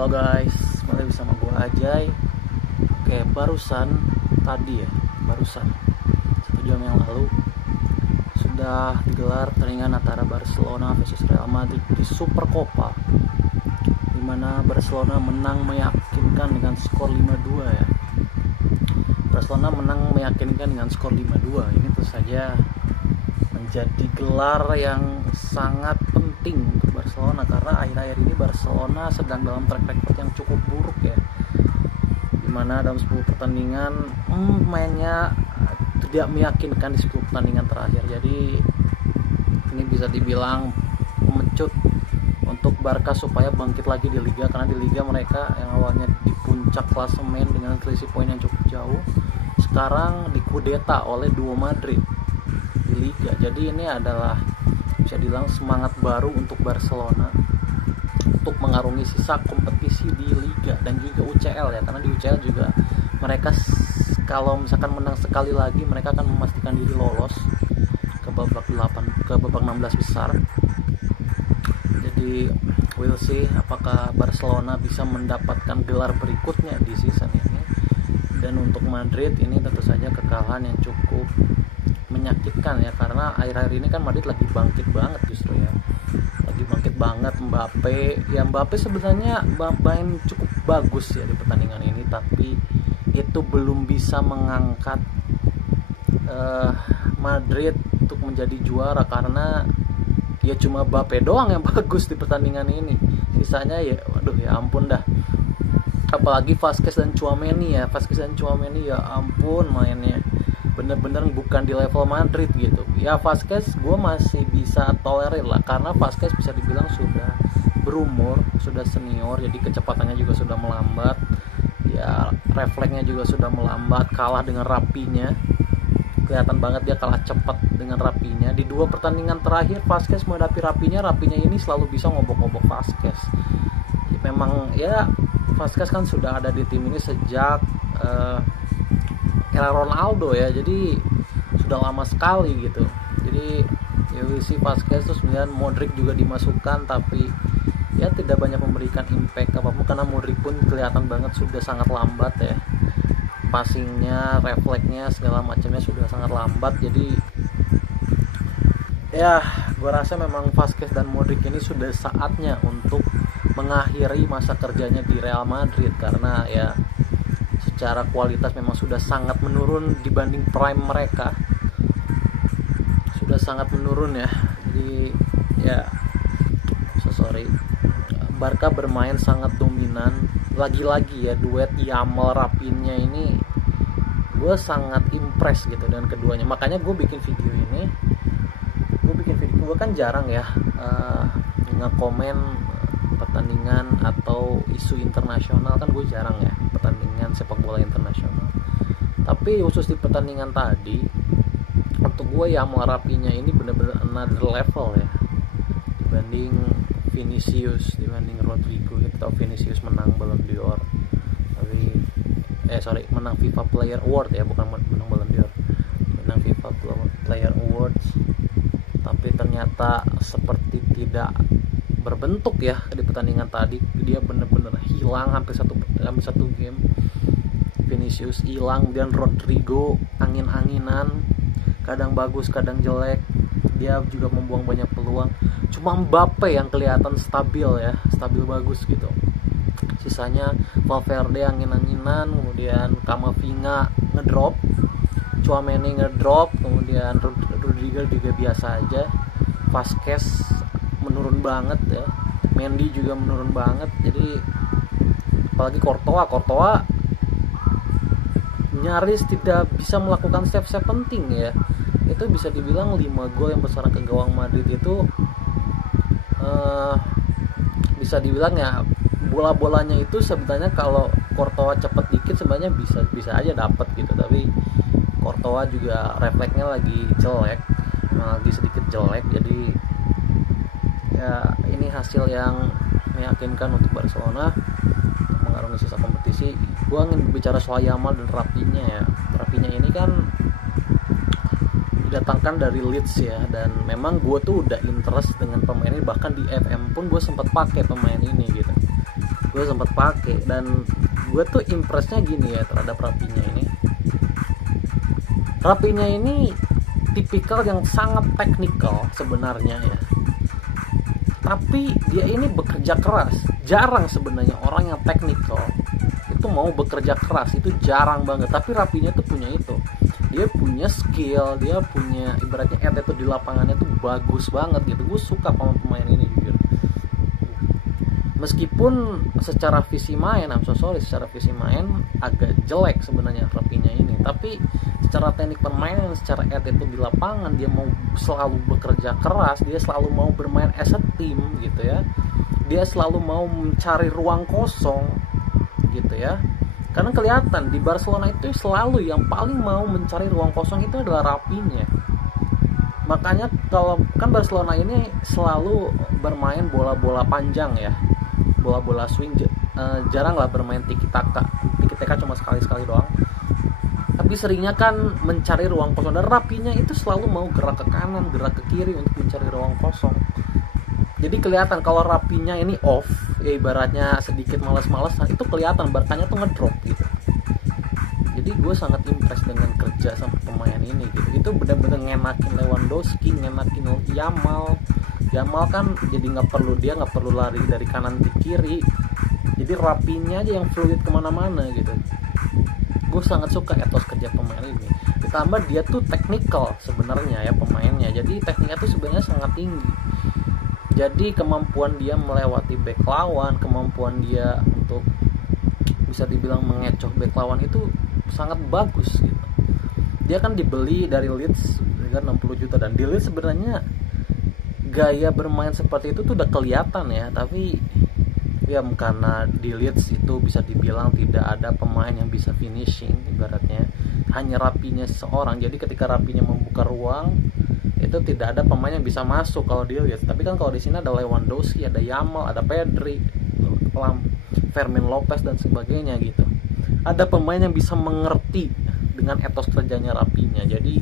Halo guys, kembali bersama gue Ajay. Oke, barusan 1 jam yang lalu sudah digelar pertandingan antara Barcelona versus Real Madrid di Supercopa, dimana Barcelona menang meyakinkan dengan skor 5-2 ya. Barcelona menang meyakinkan dengan skor 5-2. Ini tentu saja menjadi gelar yang sangat penting untuk Barcelona, karena akhir-akhir ini Barcelona sedang dalam track record yang cukup buruk ya, dimana dalam 10 pertandingan mainnya tidak meyakinkan di 10 pertandingan terakhir. Jadi ini bisa dibilang mecut untuk Barca supaya bangkit lagi di Liga, karena di Liga mereka yang awalnya di puncak klasemen dengan selisih poin yang cukup jauh, sekarang dikudeta oleh duo Madrid di Liga. Jadi ini adalah bisa dibilang semangat baru untuk Barcelona untuk mengarungi sisa kompetisi di Liga dan juga UCL ya, karena di UCL juga mereka kalau misalkan menang sekali lagi mereka akan memastikan diri lolos ke babak 16 besar. Jadi we'll see apakah Barcelona bisa mendapatkan gelar berikutnya di season ini. Dan untuk Madrid ini tentu saja kekalahan yang cukup menyakitkan ya, karena akhir-akhir ini kan Madrid lagi bangkit banget justru ya, lagi bangkit banget. Mbappe sebenarnya main cukup bagus ya di pertandingan ini, tapi itu belum bisa mengangkat Madrid untuk menjadi juara, karena ya cuma Mbappe doang yang bagus di pertandingan ini, sisanya ya waduh ya ampun dah. Apalagi Vasquez dan Tchouaméni ya ampun, mainnya bener-bener bukan di level Madrid gitu ya. Vasquez gue masih bisa tolerir lah, karena Vasquez bisa dibilang sudah berumur, sudah senior, jadi kecepatannya juga sudah melambat ya, refleksnya juga sudah melambat, kalah dengan rapinya. Kelihatan banget dia kalah cepat dengan rapinya. Di 2 pertandingan terakhir Vasquez menghadapi rapinya ini selalu bisa ngobok-ngobok Vasquez. Memang ya Vasquez kan sudah ada di tim ini sejak era Ronaldo ya, jadi sudah lama sekali gitu. Jadi ya si Vasquez, terus kemudian Modric juga dimasukkan, tapi ya tidak banyak memberikan impact apapun, karena Modric pun kelihatan banget sudah sangat lambat ya, passingnya, refleksnya, segala macamnya sudah sangat lambat. Jadi ya gue rasa memang Vasquez dan Modric ini sudah saatnya untuk mengakhiri masa kerjanya di Real Madrid, karena ya secara kualitas memang sudah sangat menurun dibanding prime mereka, sudah sangat menurun ya. Jadi ya Barca bermain sangat dominan. Lagi-lagi ya duet Yamal Raphinha ini gue sangat impress gitu dengan keduanya, makanya gue bikin video ini. Gue kan jarang ya nge-komen pertandingan atau isu internasional, kan gue jarang ya pertandingan sepak bola internasional. Tapi khusus di pertandingan tadi, untuk gue Yamal Raphinha ini benar-benar another level ya, dibanding Vinicius, dibanding Rodrigo. Kita tahu Vinicius menang Ballon d'Or, menang FIFA Player Award ya, bukan menang Ballon d'Or, menang FIFA Player Awards, tapi ternyata seperti tidak berbentuk ya di pertandingan tadi. Dia bener-bener hilang hampir satu game. Vinicius hilang, dan Rodrigo angin-anginan, kadang bagus kadang jelek, dia juga membuang banyak peluang. Cuma Mbappe yang kelihatan stabil bagus gitu. Sisanya Valverde angin-anginan, kemudian Camavinga ngedrop, Tchouaméni ngedrop, kemudian Rodrigo juga biasa aja, Vasquez menurun banget ya, Mendy juga menurun banget. Jadi apalagi Courtois nyaris tidak bisa melakukan save penting ya. Itu bisa dibilang 5 gol yang bersarang ke gawang Madrid itu bisa dibilang ya bola-bolanya itu sebenarnya kalau Courtois cepet dikit sebenarnya bisa aja dapat gitu, tapi Courtois juga refleksnya lagi sedikit jelek. Jadi ya ini hasil yang meyakinkan untuk Barcelona mengarungi sisa kompetisi. Gue ingin bicara soal Yamal dan Raphinha ya. Raphinha ini kan didatangkan dari Leeds ya, dan memang gue tuh udah interest dengan pemain ini, bahkan di FM pun gue sempat pakai pemain ini gitu. Gue gue sempat pakai, dan gue tuh impresnya gini ya terhadap Rapinya ini tipikal yang sangat teknikal sebenarnya ya, tapi dia ini bekerja keras. Jarang sebenarnya orang yang teknikal itu mau bekerja keras, itu jarang banget. Tapi Rapinya tuh punya itu, dia punya skill, dia punya ibaratnya attitude di lapangannya tuh bagus banget gitu. Gue suka sama pemain ini jujur. Meskipun secara visi main, secara visi main agak jelek sebenarnya Rapinya ini, tapi secara teknik permainan, secara attitude di lapangan, dia mau selalu bekerja keras, dia selalu mau bermain as a team gitu ya. Dia selalu mau mencari ruang kosong gitu ya. Karena kelihatan di Barcelona itu selalu yang paling mau mencari ruang kosong itu adalah Rapinya. Makanya kalau kan Barcelona ini selalu bermain bola-bola panjang ya, bola-bola swing, jarang lah bermain tiki taka cuma sekali-sekali doang. Tapi seringnya kan mencari ruang kosong, dan Rapinya itu selalu mau gerak ke kanan, gerak ke kiri untuk mencari ruang kosong. Jadi kelihatan kalau Rapinya ini off, ya ibaratnya sedikit males-malesan, itu kelihatan Barkanya tuh ngedrop gitu. Jadi gue sangat impress dengan kerja sama pemain ini gitu. Itu benar-benar ngenakin Lewandowski, ngenakin Yamal kan jadi nggak perlu lari dari kanan ke kiri. Jadi Rapinya aja yang fluid kemana-mana gitu. Gue sangat suka etos kerja pemain ini. Ditambah dia tuh teknikal sebenarnya ya pemainnya. Jadi tekniknya tuh sebenarnya sangat tinggi. Jadi kemampuan dia melewati back lawan, kemampuan dia untuk bisa dibilang mengecoh back lawan itu sangat bagus gitu. Dia kan dibeli dari Leeds dengan 60 juta, dan di Leeds sebenarnya gaya bermain seperti itu tuh udah kelihatan ya. Tapi ya karena di Leeds itu bisa dibilang tidak ada pemain yang bisa finishing ibaratnya, hanya Rapinya seorang. Jadi ketika Rapinya membuka ruang itu tidak ada pemain yang bisa masuk kalau di Leeds. Tapi kan kalau di sini ada Lewandowski, ada Yamal, ada Pedri, Fermin Lopez dan sebagainya gitu. Ada pemain yang bisa mengerti dengan etos kerjanya Rapinya. Jadi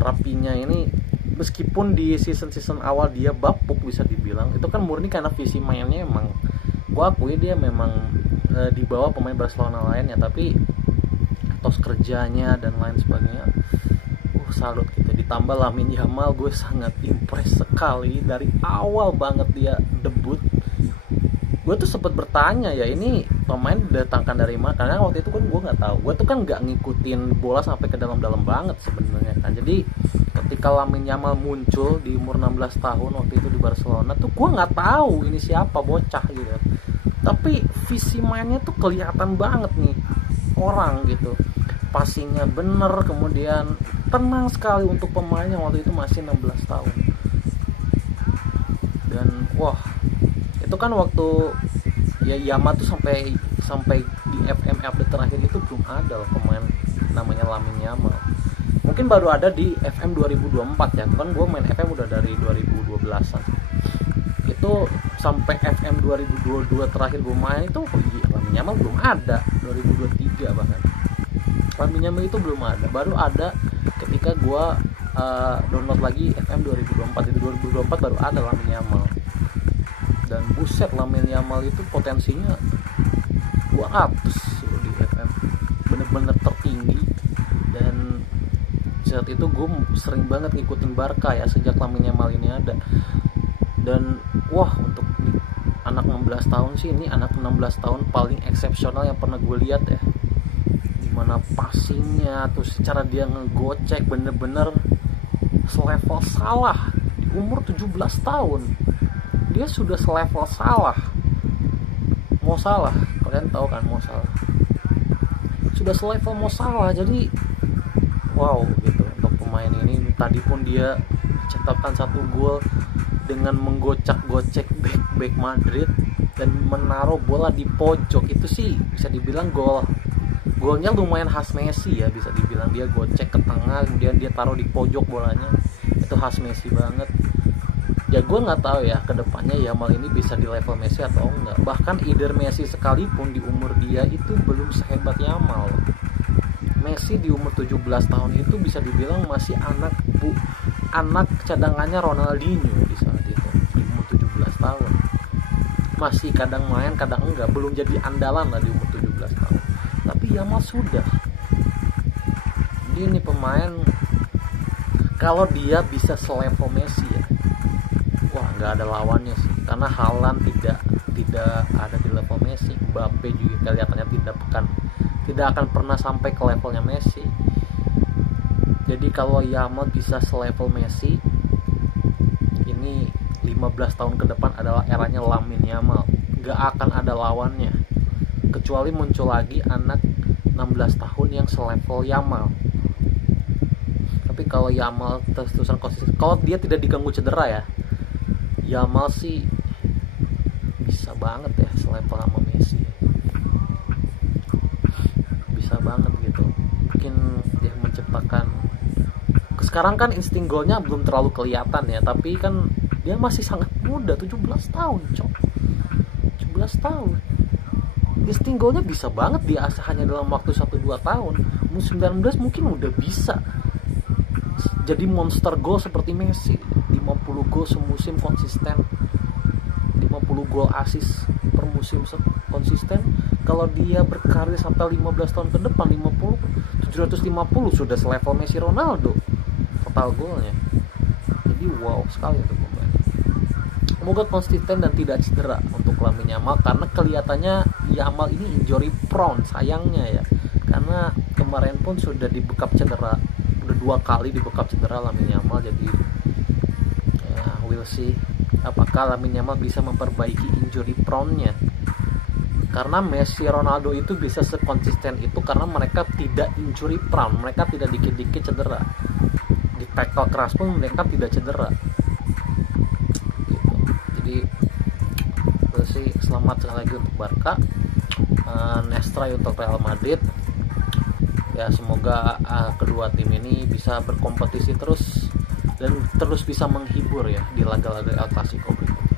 Rapinya ini meskipun di season awal dia bapuk bisa dibilang, itu kan murni karena visi mainnya emang, gua akui dia memang di bawah pemain Barcelona lainnya, tapi etos kerjanya dan lain sebagainya salut gitu. Ditambah Lamine Yamal, gue sangat impress sekali dari awal banget dia debut. Gue tuh sempat bertanya ya, ini pemain didatangkan dari mana, karena waktu itu kan gue nggak tahu. Gue tuh kan nggak ngikutin bola sampai ke dalam-dalam banget sebenarnya kan. Jadi ketika Lamine Yamal muncul di umur 16 tahun waktu itu di Barcelona tuh gue nggak tahu ini siapa, bocah gitu. Tapi visi mainnya tuh kelihatan banget nih orang gitu. Passingnya bener, kemudian tenang sekali untuk pemain yang waktu itu masih 16 tahun. Dan wah, itu kan waktu ya Yamal tuh sampai di FM update terakhir itu belum ada loh pemain namanya Lamine Yamal. Mungkin baru ada di FM 2024 ya. Kan gue main FM udah dari 2012an. Itu sampai FM 2022 terakhir gue main itu Lamine Yamal belum ada, 2023 bahkan. Lamine Yamal itu belum ada, baru ada ketika gue download lagi FM 2024. Di 2024 baru ada Lamine Yamal. Dan buset, Lamine Yamal itu potensinya 200 di FM, bener-bener tertinggi. Dan saat itu gue sering banget ngikutin Barca ya sejak Lamine Yamal ini ada. Dan wah, untuk anak 16 tahun sih, ini anak 16 tahun paling eksepsional yang pernah gue lihat ya. Dimana passingnya, terus cara dia ngegocek bener-bener selevel Salah. Di umur 17 tahun dia sudah selevel Salah. Mo Salah, kalian tahu kan Mo Salah, sudah selevel Mo Salah. Jadi wow gitu untuk pemain ini. Tadi pun dia cetakkan 1 gol dengan menggocek-gocek back Madrid dan menaruh bola di pojok. Itu sih bisa dibilang golnya lumayan khas Messi ya, bisa dibilang. Dia gocek ke tengah, kemudian dia taruh di pojok bolanya. Itu khas Messi banget. Ya gue nggak tahu ya kedepannya Yamal ini bisa di level Messi atau enggak. Bahkan either Messi sekalipun di umur dia itu belum sehebat Yamal. Messi di umur 17 tahun itu bisa dibilang masih anak cadangannya Ronaldinho di saat itu, di umur 17 tahun. masih kadang main kadang enggak, belum jadi andalan lah di umur 17 tahun. Tapi Yamal sudah. Dia ini pemain, kalau dia bisa selevel Messi ya, wah nggak ada lawannya sih. Karena Haaland tidak ada di level Messi, Mbappe juga kelihatannya tidak akan pernah sampai ke levelnya Messi. Jadi kalau Yamal bisa selevel Messi, ini 15 tahun ke depan adalah eranya Lamine Yamal. Nggak akan ada lawannya, kecuali muncul lagi anak 16 tahun yang selevel Yamal. Tapi kalau Yamal terus-terusan konsisten, kalau dia tidak diganggu cedera ya, Yamal sih bisa banget ya selevel sama Messi. Bisa banget gitu. Mungkin dia menciptakan, sekarang kan insting golnya belum terlalu kelihatan ya, tapi kan dia masih sangat muda, 17 tahun cok. 17 tahun insting golnya bisa banget diasah hanya dalam waktu 1-2 tahun. Umur 19 mungkin udah bisa jadi monster gol seperti Messi, 50 gol semusim konsisten, 50 gol assist per musim konsisten. Kalau dia berkarir sampai 15 tahun ke depan, 750 sudah selevel Messi Ronaldo total golnya. Jadi wow sekali untuk pemain. Semoga konsisten dan tidak cedera untuk Lamine Yamal, karena kelihatannya Yamal ini injury prone sayangnya ya, karena kemarin pun sudah dibekap cedera, udah 2 kali dibekap cedera Lamine Yamal. Jadi ya we'll see apakah Lamine Yamal bisa memperbaiki injury prone-nya, karena Messi Ronaldo itu bisa sekonsisten itu karena mereka tidak injury prone, mereka tidak dikit-dikit cedera, di tackle keras pun mereka tidak cedera gitu. Jadi we'll see. Selamat sekali lagi untuk Barca, next try untuk Real Madrid ya. Semoga kedua tim ini bisa berkompetisi terus dan terus bisa menghibur ya di laga-laga El Clasico berikutnya.